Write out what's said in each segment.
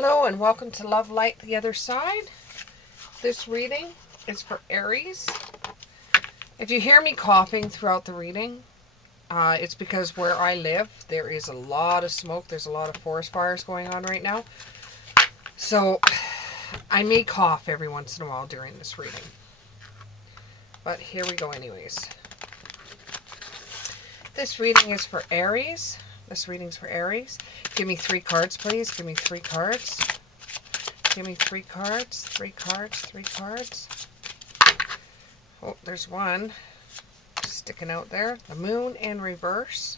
Hello and welcome to Love Light the Other Side. This reading is for Aries. If you hear me coughing throughout the reading, it's because where I live, there is a lot of smoke. There's a lot of forest fires going on right now. So I may cough every once in a while during this reading. But here we go anyways. This reading is for Aries. This reading's for Aries. Give me 3 cards, please. Give me 3 cards. Give me 3 cards, 3 cards, 3 cards. Oh, there's one sticking out there. The moon in reverse.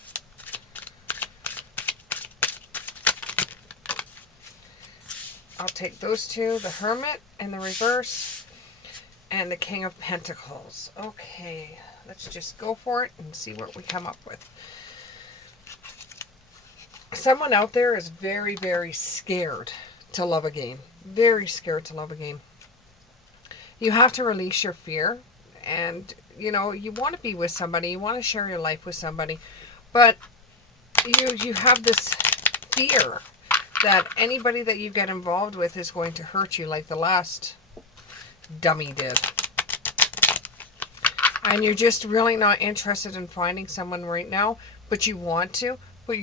I'll take those two. The hermit in the reverse. And the king of pentacles. Okay, let's just go for it and see what we come up with. Someone out there is very, very scared to love again. Very scared to love again. You have to release your fear. And, you know, you want to be with somebody. You want to share your life with somebody. But you have this fear that anybody that you get involved with is going to hurt you like the last dummy did. And you're just really not interested in finding someone right now, but you want to, but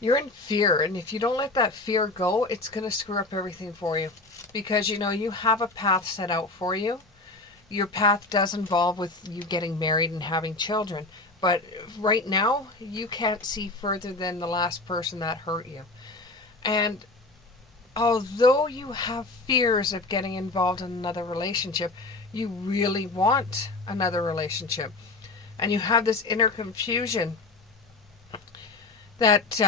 you're in fear. And if you don't let that fear go, it's going to screw up everything for you. Because, you know, you have a path set out for you. Your path does involve with you getting married and having children. But right now, you can't see further than the last person that hurt you. And although you have fears of getting involved in another relationship, you really want another relationship. And you have this inner confusion that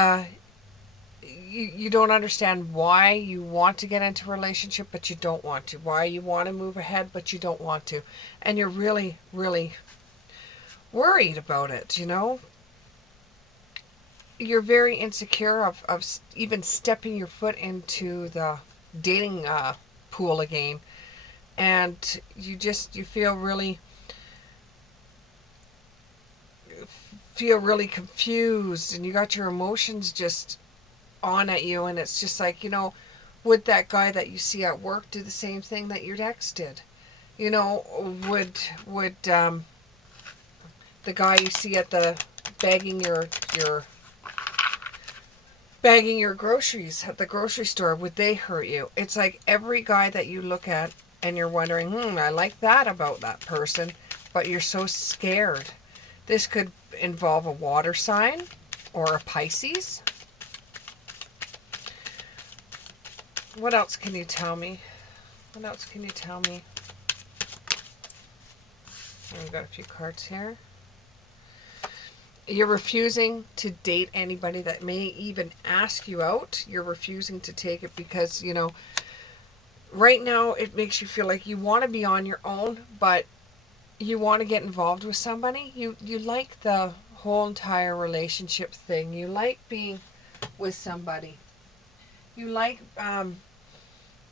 you don't understand why you want to get into a relationship, but you don't want to. Why you want to move ahead, but you don't want to. And you're really, really worried about it, you know. You're very insecure of even stepping your foot into the dating pool again. And you feel really confused, and you got your emotions just on at you, and it's just like, you know, would that guy that you see at work do the same thing that your ex did? You know, would the guy you see at the bagging your groceries at the grocery store, would they hurt you? It's like every guy that you look at and you're wondering, I like that about that person, but you're so scared. This could involve a water sign or a Pisces. What else can you tell me? What else can you tell me? We've got a few cards here. You're refusing to date anybody that may even ask you out. You're refusing to take it because, you know, right now it makes you feel like you want to be on your own, but you want to get involved with somebody. You like the whole entire relationship thing. You like being with somebody. You like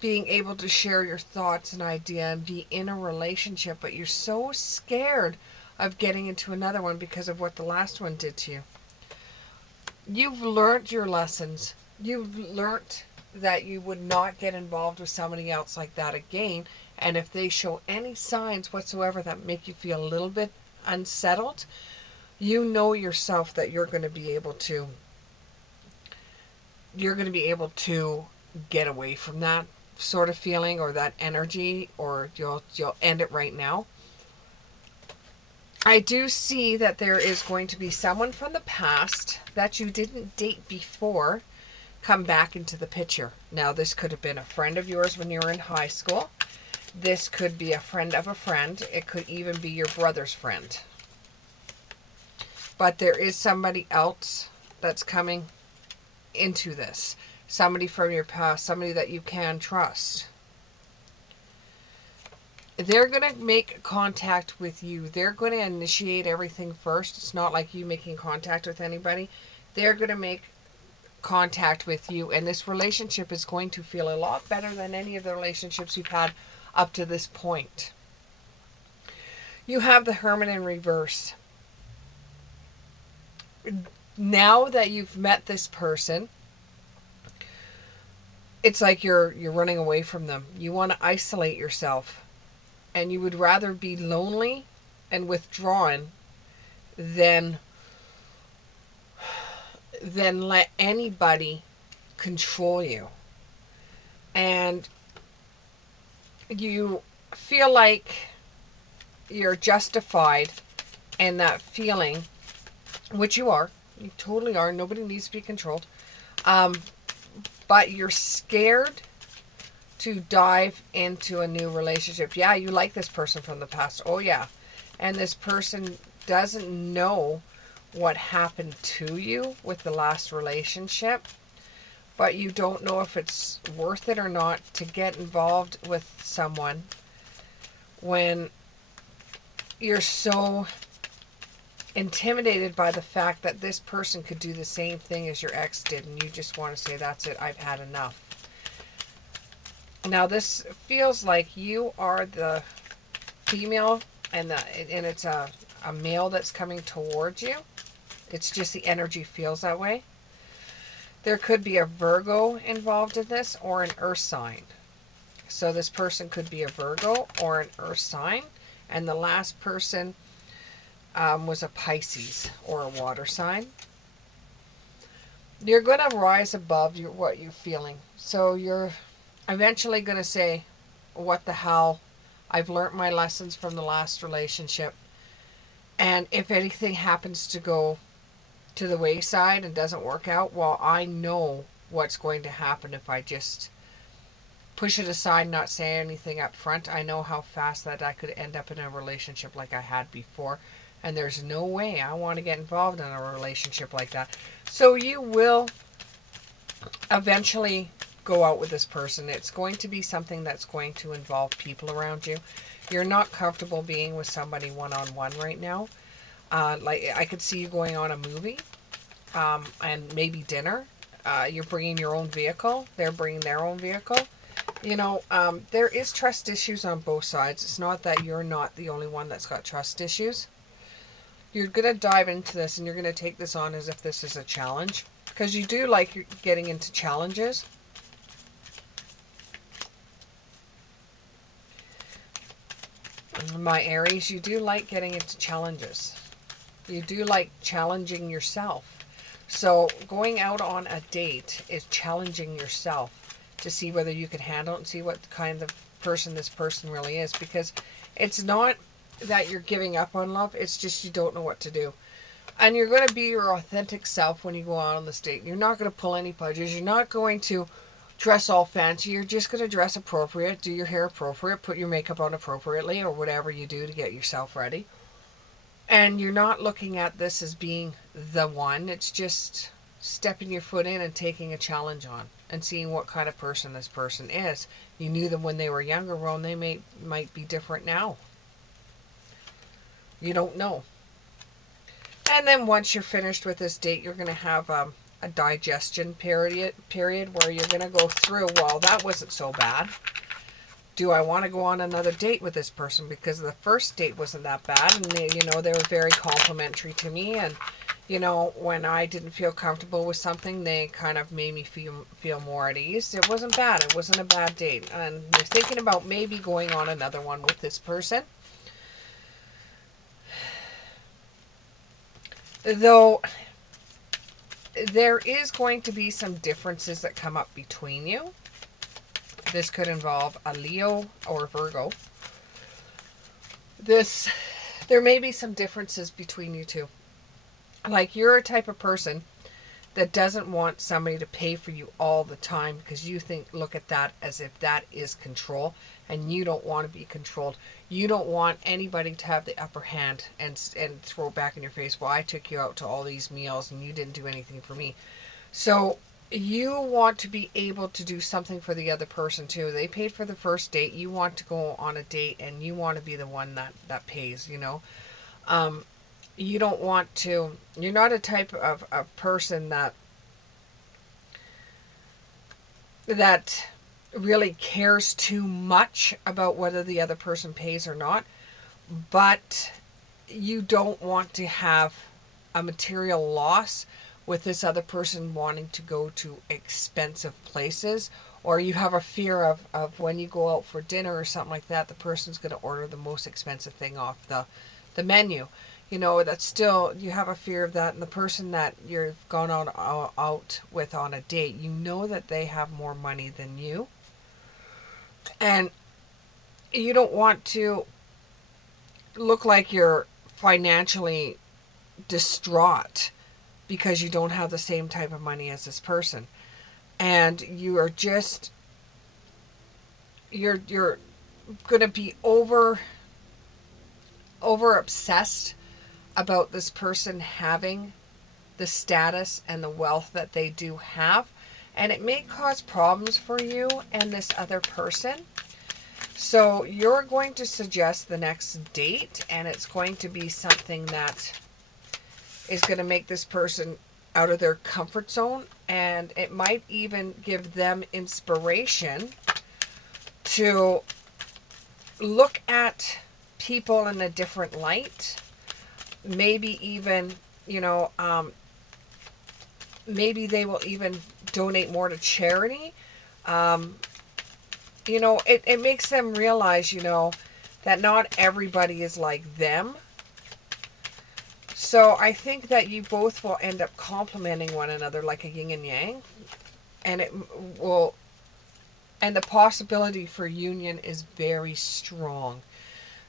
being able to share your thoughts and idea and be in a relationship, but you're so scared of getting into another one because of what the last one did to you. You've learned your lessons. You've learned that you would not get involved with somebody else like that again. And if they show any signs whatsoever that make you feel a little bit unsettled, you know yourself that you're going to be able to get away from that sort of feeling or that energy, or you'll end it right now. I do see that there is going to be someone from the past that you didn't date before come back into the picture. Now, this could have been a friend of yours when you were in high school. This could be a friend of a friend. It could even be your brother's friend. But there is somebody else that's coming into this. Somebody from your past, somebody that you can trust. They're going to make contact with you. They're going to initiate everything first. It's not like you making contact with anybody. They're going to make contact with you, and this relationship is going to feel a lot better than any of the relationships you've had up to this point. You have the Hermit in reverse. Now that you've met this person, it's like you're running away from them. You want to isolate yourself, and you would rather be lonely and withdrawn than let anybody control you. And you feel like you're justified in that feeling, which you are. You totally are. Nobody needs to be controlled. Um, but you're scared to dive into a new relationship. Yeah, you like this person from the past. Oh, yeah. And this person doesn't know what happened to you with the last relationship, but you don't know if it's worth it or not to get involved with someone when you're so intimidated by the fact that this person could do the same thing as your ex did, and you just want to say, that's it, I've had enough. Now this feels like you are the female, and it's a male that's coming towards you. It's just the energy feels that way. There could be a Virgo involved in this, or an earth sign. So this person could be a Virgo or an earth sign, and the last person was a Pisces or a water sign. You're going to rise above what you're feeling. So you're eventually going to say, what the hell? I've learned my lessons from the last relationship. And if anything happens to go to the wayside and doesn't work out, well, I know what's going to happen if I just push it aside, not say anything up front. I know how fast that I could end up in a relationship like I had before. And there's no way I want to get involved in a relationship like that. So you will eventually go out with this person. It's going to be something that's going to involve people around you. You're not comfortable being with somebody one-on-one right now. Like I could see you going on a movie, and maybe dinner. You're bringing your own vehicle. They're bringing their own vehicle. There is trust issues on both sides. It's not that you're not the only one that's got trust issues. You're going to dive into this, and you're going to take this on as if this is a challenge, because you do like getting into challenges. My Aries, you do like getting into challenges. You do like challenging yourself. So going out on a date is challenging yourself to see whether you can handle it and see what kind of person this person really is. Because it's not that you're giving up on love. It's just you don't know what to do. And you're going to be your authentic self when you go out on this date. You're not going to pull any punches. You're not going to dress all fancy. You're just going to dress appropriate, do your hair appropriate, put your makeup on appropriately, or whatever you do to get yourself ready. And you're not looking at this as being the one. It's just stepping your foot in and taking a challenge on and seeing what kind of person this person is. You knew them when they were younger. Well, they might be different now. You don't know. And then once you're finished with this date, you're going to have a digestion period where you're going to go through, well, that wasn't so bad. Do I want to go on another date with this person? Because the first date wasn't that bad, and they were very complimentary to me, and when I didn't feel comfortable with something, they kind of made me feel more at ease. It wasn't bad. It wasn't a bad date. And you're thinking about maybe going on another one with this person. Though there is going to be some differences that come up between you. This could involve a Leo or Virgo. There may be some differences between you two. Like, you're a type of person that doesn't want somebody to pay for you all the time, because you look at that as if that is control, and you don't want to be controlled. You don't want anybody to have the upper hand and throw back in your face, well, I took you out to all these meals and you didn't do anything for me. So you want to be able to do something for the other person too. They paid for the first date. You want to go on a date, and you want to be the one that pays, you don't want to, you're not a type of a person that really cares too much about whether the other person pays or not, but you don't want to have a material loss with this other person wanting to go to expensive places Or you have a fear of when you go out for dinner or something like that, the person's going to order the most expensive thing off the menu. You know, that's still, you have a fear of that. And the person that you've gone out with on a date, you know that they have more money than you. And you don't want to look like you're financially distraught because you don't have the same type of money as this person. And you are just, you're going to be over obsessed about this person having the status and the wealth that they do have, and it may cause problems for you and this other person. So you're going to suggest the next date, and it's going to be something that is going to make this person out of their comfort zone, and it might even give them inspiration to look at people in a different light. Maybe even, you know, maybe they will even donate more to charity. Um, you know, it makes them realize, you know, that not everybody is like them. So I think that you both will end up complementing one another like a yin and yang. And it will, and the possibility for union is very strong.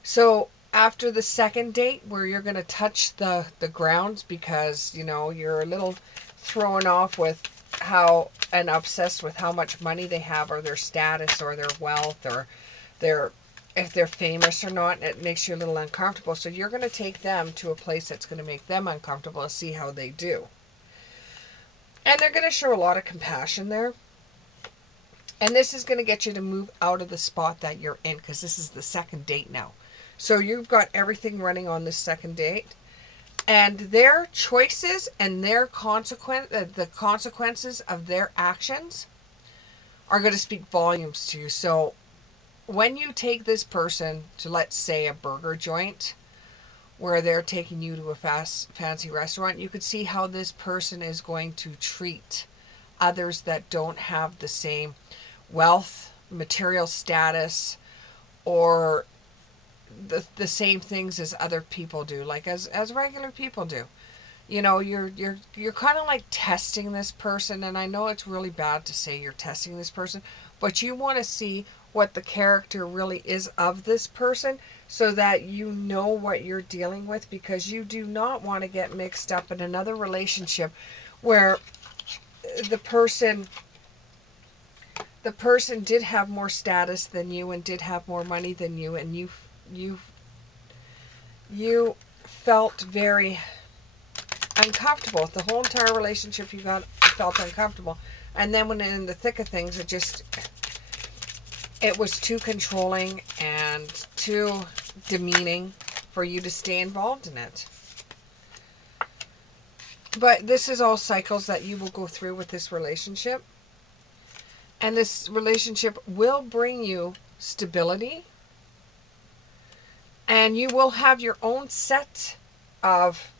So after the second date, where you're going to touch the grounds because, you know, you're a little thrown off with how, and obsessed with how much money they have, or their status, or their wealth, or their, if they're famous or not, it makes you a little uncomfortable. So you're going to take them to a place that's going to make them uncomfortable to see how they do. And they're going to show a lot of compassion there. And this is going to get you to move out of the spot that you're in, because this is the second date now. So you've got everything running on this second date. And their choices and their the consequences of their actions are going to speak volumes to you. So when you take this person to, let's say, a burger joint, where they're taking you to a fancy restaurant, you could see how this person is going to treat others that don't have the same wealth, material status, or the same things as other people do, like as regular people do. You know, you're kind of like testing this person, and I know it's really bad to say you're testing this person, but you want to see what the character really is of this person, so that you know what you're dealing with, because you do not want to get mixed up in another relationship where the person did have more status than you and did have more money than you, and you you felt very uncomfortable. The whole entire relationship you felt uncomfortable. And then when in the thick of things, it was too controlling and too demeaning for you to stay involved in it. But this is all cycles that you will go through with this relationship. And this relationship will bring you stability. And you will have your own set of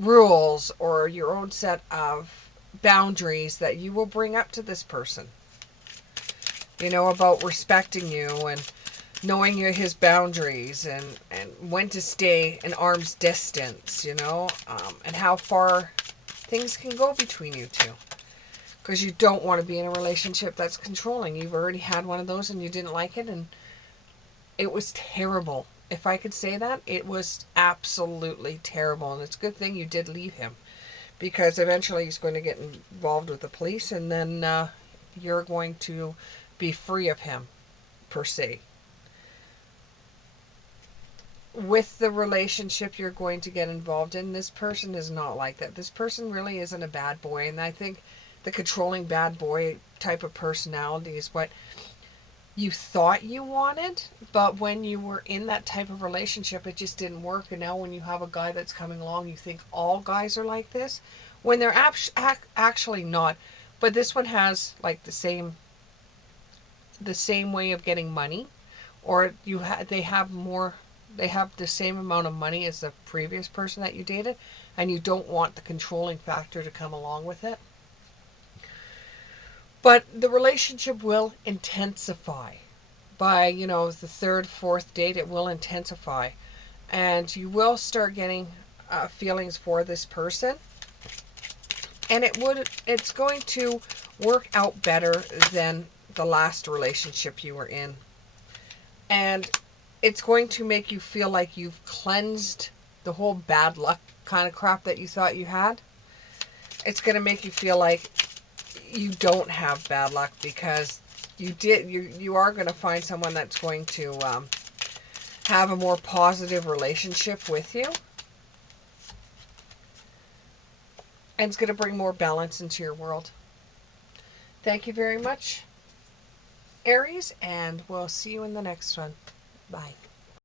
rules, or your own set of boundaries that you will bring up to this person. You know, about respecting you and knowing his boundaries, and when to stay an arm's distance, you know, and how far things can go between you two. Because you don't want to be in a relationship that's controlling. You've already had one of those and you didn't like it, and it was terrible. If I could say that, it was absolutely terrible. And it's a good thing you did leave him, because eventually he's going to get involved with the police, and then you're going to be free of him, per se. With the relationship you're going to get involved in, this person is not like that. This person really isn't a bad boy, and I think the controlling bad boy type of personality is what you thought you wanted, but when you were in that type of relationship, it just didn't work. And now when you have a guy that's coming along, you think all guys are like this, when they're actually not. But this one has like the same way of getting money, or they have the same amount of money as the previous person that you dated, and you don't want the controlling factor to come along with it. But the relationship will intensify. By, the third, fourth date, it will intensify. And you will start getting feelings for this person. And it's going to work out better than the last relationship you were in. And it's going to make you feel like you've cleansed the whole bad luck kind of crap that you thought you had. It's going to make you feel like you don't have bad luck, because you are going to find someone that's going to have a more positive relationship with you, and it's going to bring more balance into your world. Thank you very much, Aries, and we'll see you in the next one. Bye.